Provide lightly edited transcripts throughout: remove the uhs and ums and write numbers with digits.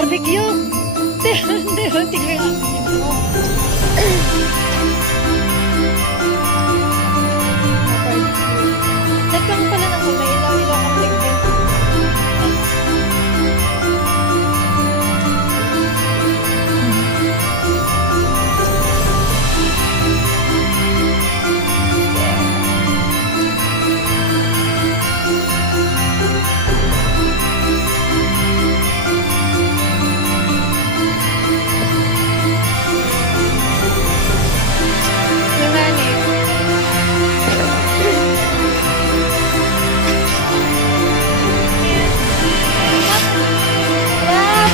Barbecue. Tingnan. Nagkang pala ng may ilaw-ilaw ang ligtin. Yung nani.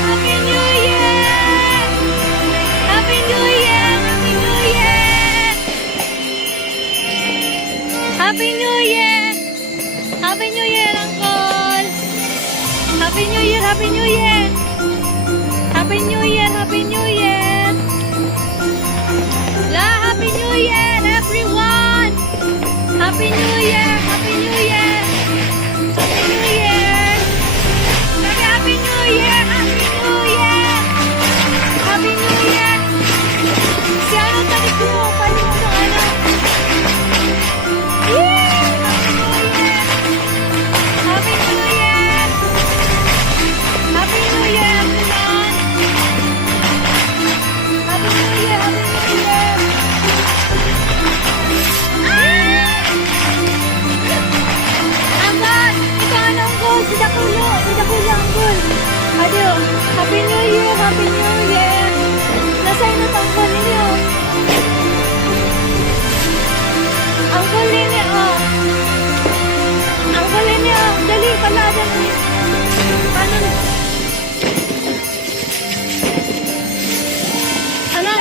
Happy New Year! Happy New Year! Happy New Year! Happy New Year! Happy New Year, Uncle! Happy New Year! Happy New Year! Happy New Year! Happy New Year! La, Happy New Year, everyone! Happy New Year! Happy New Year! Happy New Year! Happy New Year! Happy New Year! Happy New Year! Si ano tanig ko? Paano mo ano? Yay! Happy New Year! Happy New Year! Happy New Year, everyone! Happy New Year! Happy New Year! Angkat! Ikaw ang uncle! Sida kulo! Sida kulo, uncle! Adiyo! Happy New Year! Happy New Year! Nasa'yo na ito, uncle ninyo! Uncle ninyo, oh! Uncle ninyo! Dali! Palada mo! Ano? Ano?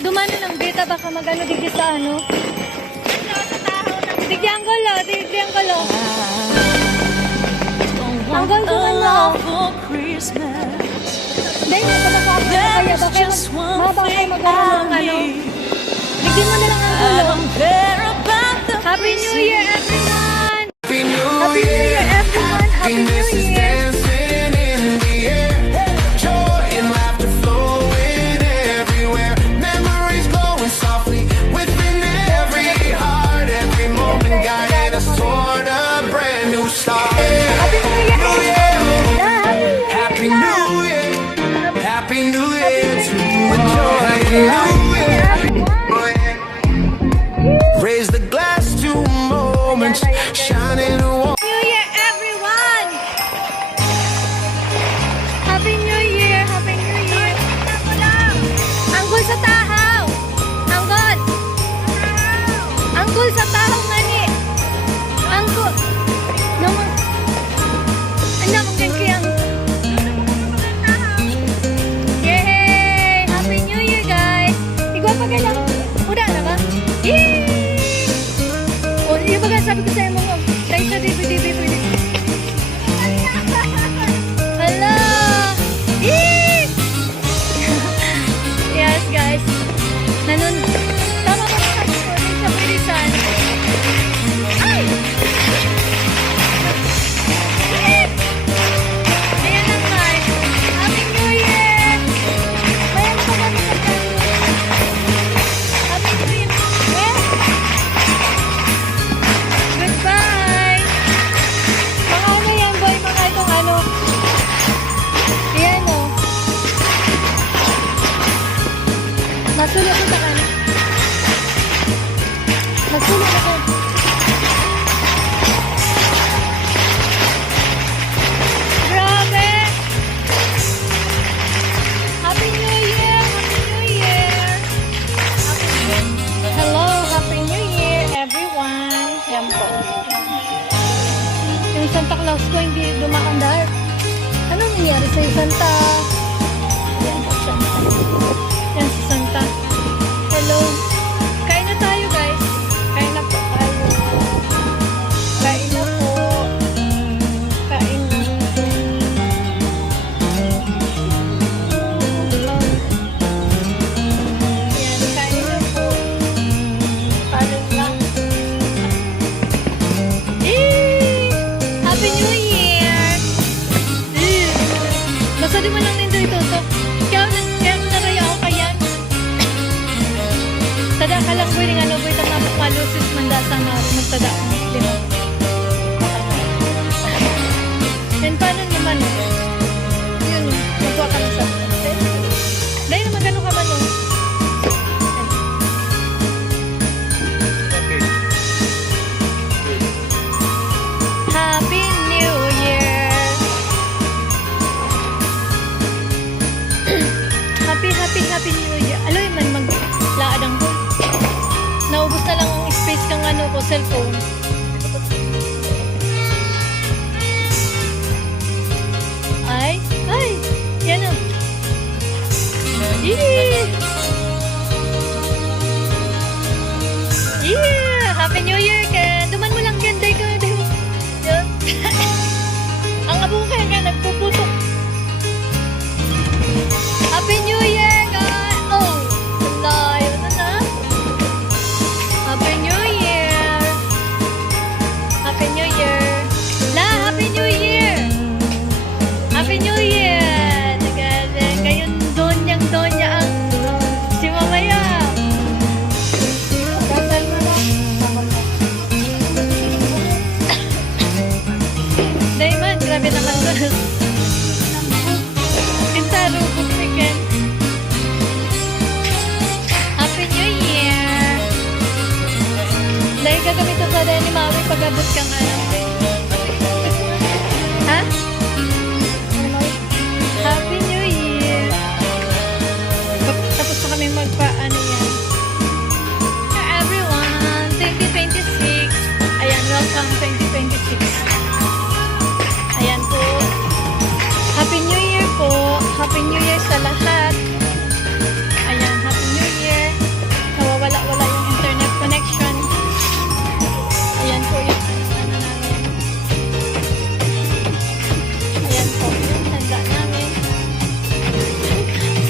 Dumano ng data baka magano digdi sa ano? Digyan ko lo, digyan ko lo. Hanggang dumano. Dahil na ito ako kaya baka mabang kayo mag-aaral ng ano. Digyan mo na lang ang gulo. Happy New Year, everyone! Happy New Year, everyone! Happy New Year! Raise the glass to moments shining on. New Year, everyone! Happy New Year! Happy New Year! Anggol sa tahaw! Anggol! Anggol sa tahaw mani! Anggol! Naman! Ano mong gagkiyang? Yay! Happy New Year, guys! Igwa pa ka lang. Uda na ba? Yay! O, yung baga sabi ko sa'yo mo, tayo sa DVD pwede. Hello! Yay! Yes, guys. Tama ba sabi ko? Sa Pilisan. Ay! Yay! Ayan lang, guys. Happy New Year! Bayan ko ba sa dyan? Happy New Year! Goodbye! Mga ano yan, boy? Mga itong ano? Ayan, o. Masulot ko sa kanin. Masulot ako. Grabe! Happy New Year! Happy New Year! Hello! Happy New Year, everyone! Yan po. Yung Santa Claus ko hindi dumakandar. Anong nangyari sa'yo, Santa? Yan po, Santa. Yan si Santa. Hello. Kain na tayo, guys. Kain na po tayo. Kain na po. Kain na. Yan, kain na po. Kain lang. sama magtada lima. And paano naman? Yun, magkuha ka na sa... Dahil naman gano'n ka ba no? Happy New Year! Happy New Year! Aloy man maglaad ang goal. Naubos na lang ang space kang ano ko, cellphone. Ay! Yan o. Yeah! Happy New Year, Ken! Duman mo lang, Ken. Day ko. Yan. Ang abukay ka, nagpuputok. Happy New Year, guys! Oh! Layo na. Happy New Year! Happy New Year! Happy New Year! Happy New Year! Nagaling ngayon donya ang si Mamaya. Kasal mo na. Dayman, grabe naman to. Pintaro, buktikin. Happy New Year! Dahil gagamit ito sa ni Mami pag-abot kang ano. Ha? Happy New Year! Tapos na kami magpa-ano yan. Everyone, 2026. Ayan, welcome 2026. Ayan po. Happy New Year po. Happy New Year sa lahat. Ayan, Happy New Year. Nawawala-wala yung internet connection. Ayan po yung ano namin. Ayan po yung handa namin.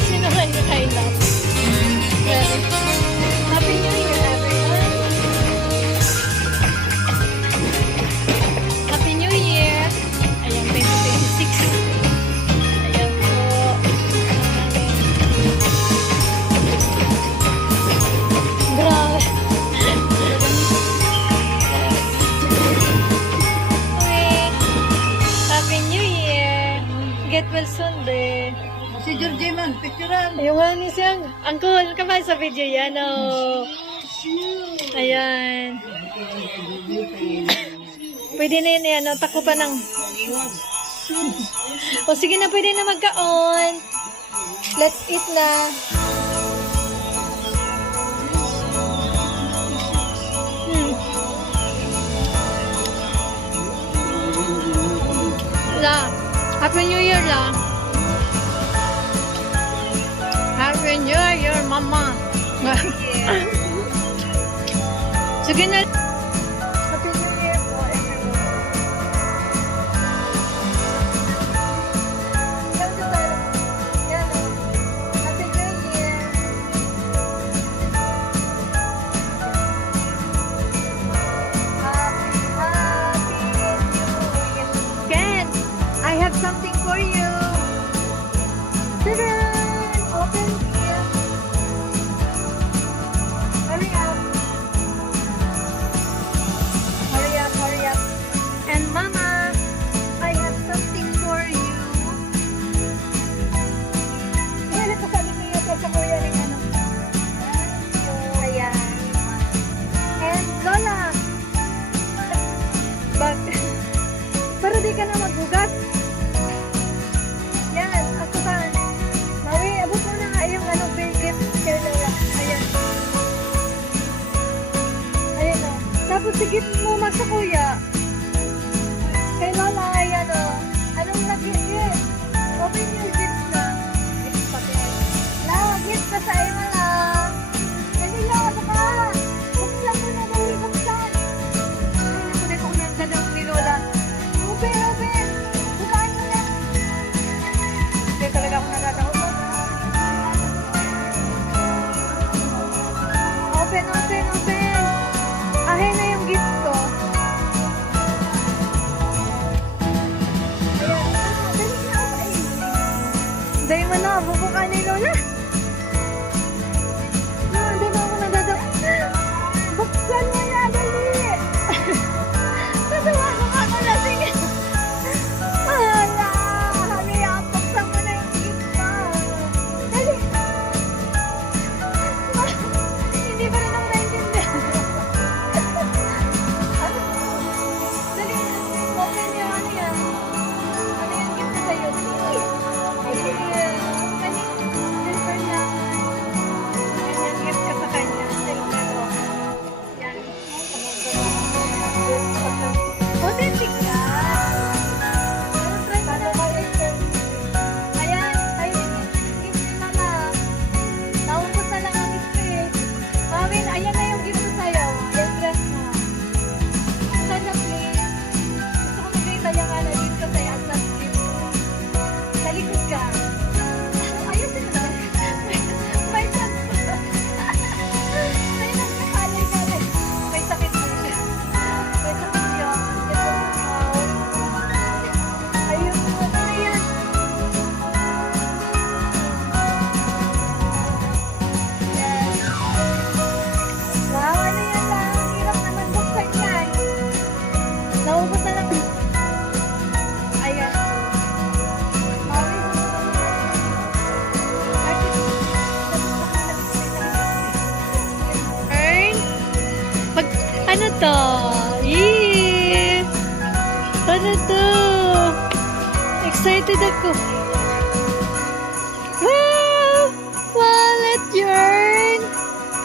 Sino man yung kay love? Well, Happy New Year, everyone. Happy New Year. Ayan, 2026. Ayan po. Grabe. Okay. Happy New Year. Get well soon, be. Si Georgie man, picturean. Ayun ni siyang uncle ka ba sa video yan, oh. Ayan. Pwede na yun, yan, oh. Tako pa ng... O sige na, pwede na magka-on. Let's eat na. La, Happy New Year, la. Happy New Year, Mama. Sige na. Happy New Year po, everyone. Yan po tayo. Yan o. Happy New Year. Happy New Year. Ken, I have something for you. Ta-da! Open here. Hurry up. Hurry up. And Mama, I have something for you. Ayan, nakasabi niyo po sa kuya rin ano. Ayan. And Lola. Pero di ka na magbugas. Yan, ako pa. Santa. Yee! Ano to? Excited ako. Wow! Wallet yarn!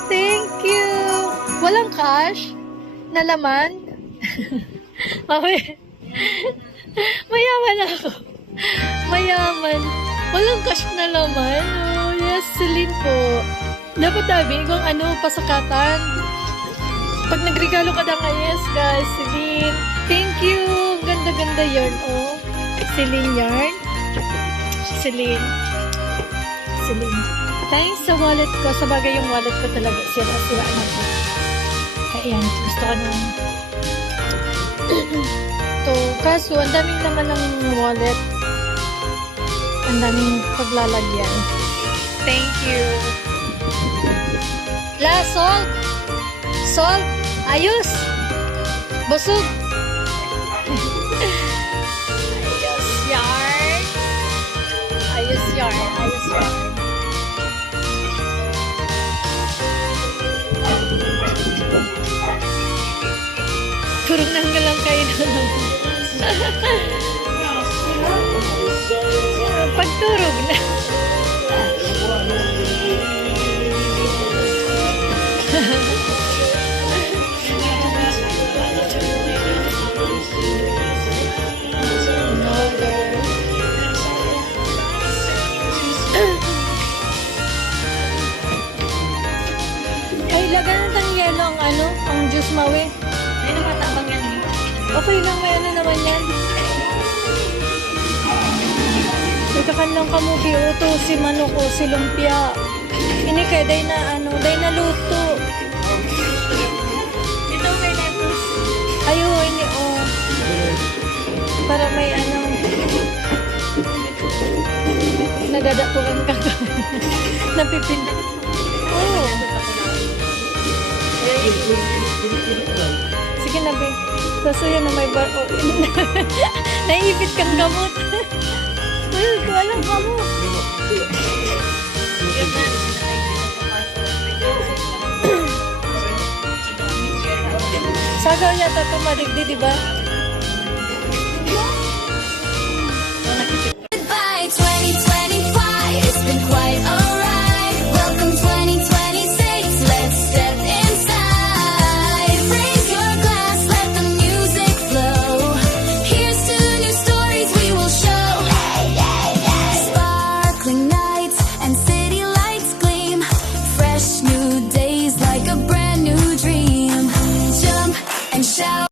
Thank you! Walang cash? Na laman? Mayaman ako. Mayaman. Walang cash na laman. Oh, yes, Celine po. Dapat sabi kung ano, pasakatan. Pag nagregalo ka na nga, yes, guys, Celine. Thank you. Ganda-ganda yarn, oh. Celine yarn. Celine. Celine. Thanks sa wallet ko. Sa bagay yung wallet ko talaga. Sira-sira na po. Ayan, gusto ko naman. To, kaso, ang daming naman ng wallet. Ang daming paglalagyan. Thank you. La, salt. Salt. Ayos. Busog. Ayos yarn. Ayos yarn. Ayos yarn. Turun na lang kayo na. Pagturog na. Ay, lagan ng yelo ang ano, ang juice mawe. Ay, nakatabang yan. Okay lang, may ano naman yan. Ikakan lang kamubi uto si manok o si lumpia. Ini kay day na ano, day na luto. Ito may lettuce. Ayo, ini oh. Para may ano. Nagadapuan ka. Napipindot. Oh. Sige na, be. Sasuya na may bar. Oh. Naipit kang gamot. Walang gamot. Sagaw yata tumadigdi, di ba? Goodbye 2025, it's been quite a